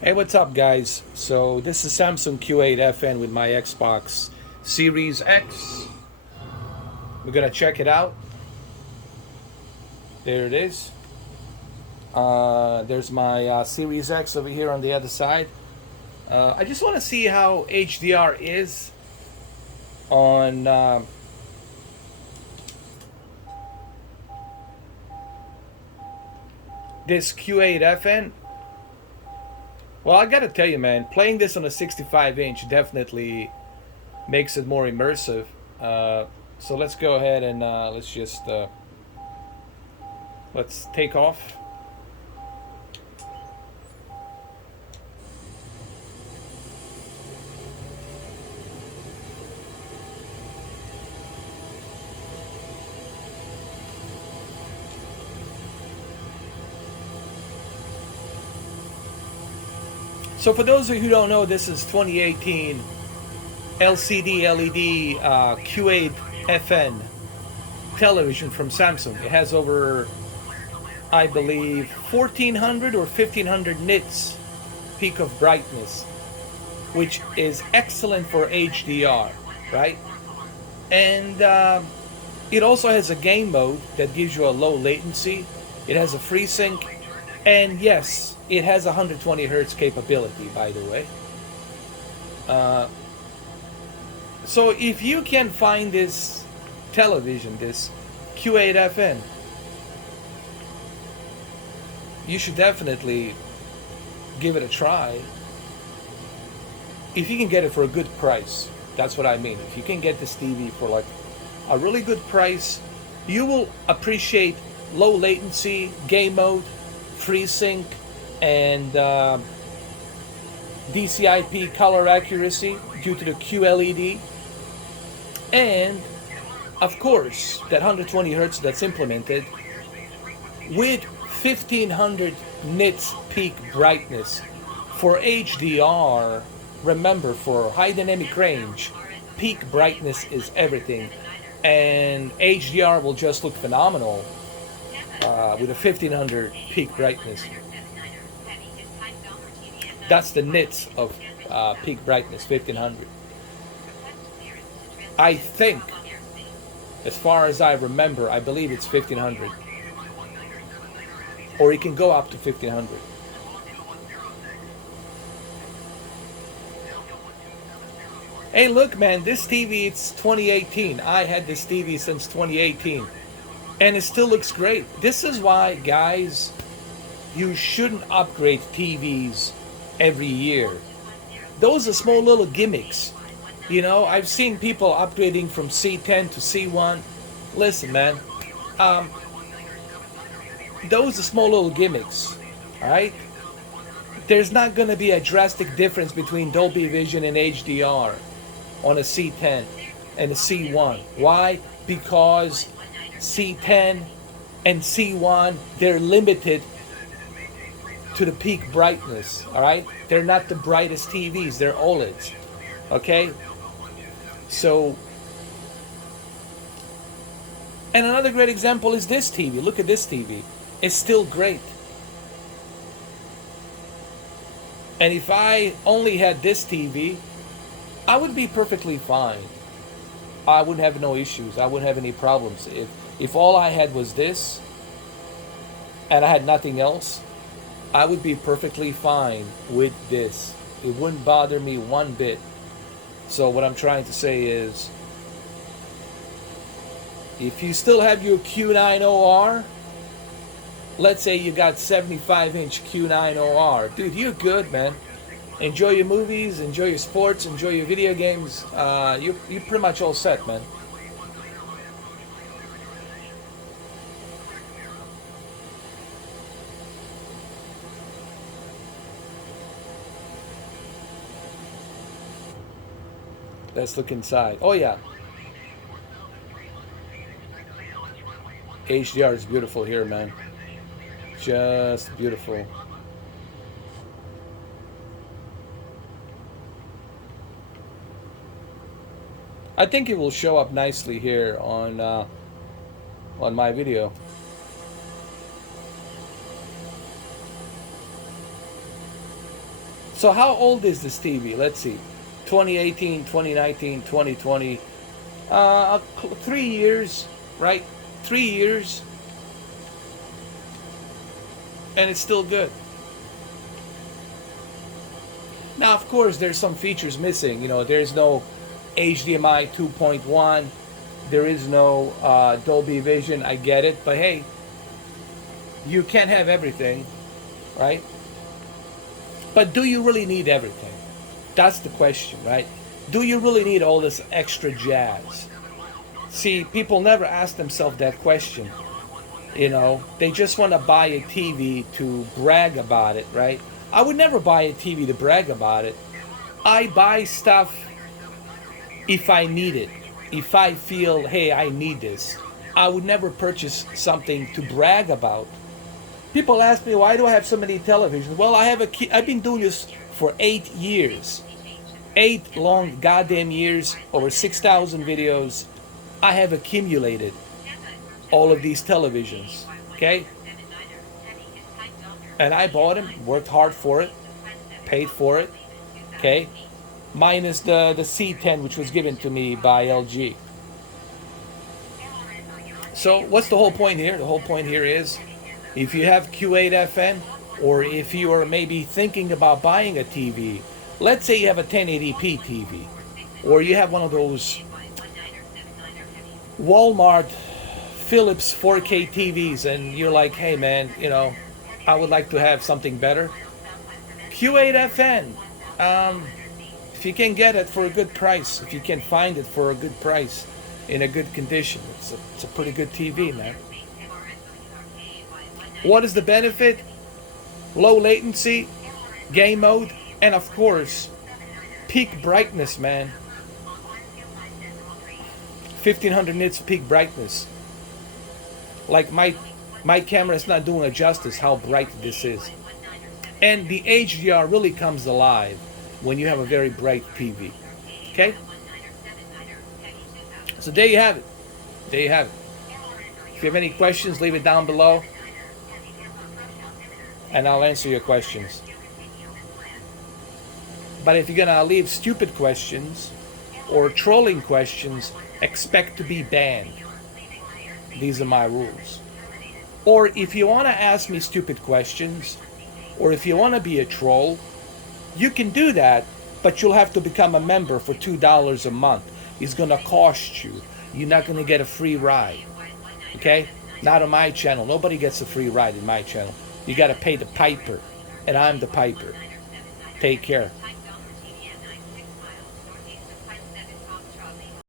Hey, what's up, guys? So, this is Samsung Q8FN with my Xbox Series X. We're gonna check it out. There it is. There's my Series X over here on the other side. I just want to see how HDR is on this Q8FN. Well, I gotta tell you, man, playing this on a 65 inch definitely makes it more immersive. So let's go ahead and let's take off. So for those of you who don't know, this is 2018 LCD LED Q8FN television from Samsung. It has over, I believe, 1400 or 1500 nits peak of brightness, which is excellent for HDR, right? And it also has a game mode that gives you a low latency. It has a FreeSync, and yes, it has 120 hertz capability, by the way. Uh, so if you can find this television, this Q8FN, you should definitely give it a try. If you can get it for a good price, that's what I mean. If you can get this TV for like a really good price, you will appreciate low latency, game mode, FreeSync, and DCI-P color accuracy due to the QLED, and of course that 120 hertz that's implemented with 1500 nits peak brightness for HDR. Remember, for high dynamic range, peak brightness is everything, and HDR will just look phenomenal with a 1500 peak brightness. That's the nits of peak brightness, 1500. I think, as far as I remember, I believe it's 1500, or it can go up to 1500. Hey, look, man, this TV, it's 2018. I had this TV since 2018, and it still looks great. This is why, guys, you shouldn't upgrade TVs every year. Those are small little gimmicks. You know, I've seen people upgrading from C10 to C1. Listen, man, um, those are small little gimmicks, all right? There's not going to be a drastic difference between Dolby Vision and HDR on a C10 and a C1. Why? Because C10 and C1, they're limited to the peak brightness, all right? They're not the brightest TVs, they're OLEDs, okay? So, and another great example is this TV. Look at this TV. It's still great. And if I only had this TV, I would be perfectly fine. I wouldn't have no issues. I wouldn't have any problems. If all I had was this and I had nothing else, I would be perfectly fine with this. It wouldn't bother me one bit. So what I'm trying to say is, if you still have your Q9OR, let's say you got 75-inch Q9OR, dude, you're good, man. Enjoy your movies, enjoy your sports, enjoy your video games. You're pretty much all set, man. Let's look inside. Oh yeah, HDR is beautiful here, man. Just beautiful. I think it will show up nicely here on my video. So how old is this TV? Let's see. 2018, 2019, 2020. 3 years, right? 3 years. And it's still good. Now, of course, there's some features missing. You know, there's no HDMI 2.1. There is no Dolby Vision. I get it. But hey, you can't have everything, right? But do you really need everything? That's the question, right? Do you really need all this extra jazz? See, people never ask themselves that question. You know, they just want to buy a TV to brag about it, right? I would never buy a TV to brag about it. I buy stuff if I need it. If I feel, hey, I need this. I would never purchase something to brag about. People ask me, why do I have so many televisions? Well, I've been doing this for 8 years. 8 long goddamn years, over 6,000 videos. I have accumulated all of these televisions, okay? And I bought them, worked hard for it, paid for it, okay? Minus the C10, which was given to me by LG. So what's the whole point here? The whole point here is, if you have Q8FN, or if you are maybe thinking about buying a TV, let's say you have a 1080p TV, or you have one of those Walmart Philips 4K TVs, and you're like, hey man, you know, I would like to have something better. Q8FN, if you can get it for a good price, if you can find it for a good price, in a good condition, it's a pretty good TV, man. What is the benefit? Low latency, game mode, and of course, peak brightness, man. 1500 nits peak brightness. Like my camera is not doing it justice how bright this is. And the HDR really comes alive when you have a very bright TV. Okay? So there you have it. There you have it. If you have any questions, leave it down below, and I'll answer your questions. But if you're gonna leave stupid questions or trolling questions, expect to be banned. These are my rules. Or if you want to ask me stupid questions, or if you want to be a troll, you can do that, but you'll have to become a member for $2 a month. It's going to cost you. You're not going to get a free ride. Okay? Not on my channel. Nobody gets a free ride in my channel. You got to pay the piper, and I'm the piper. Take care.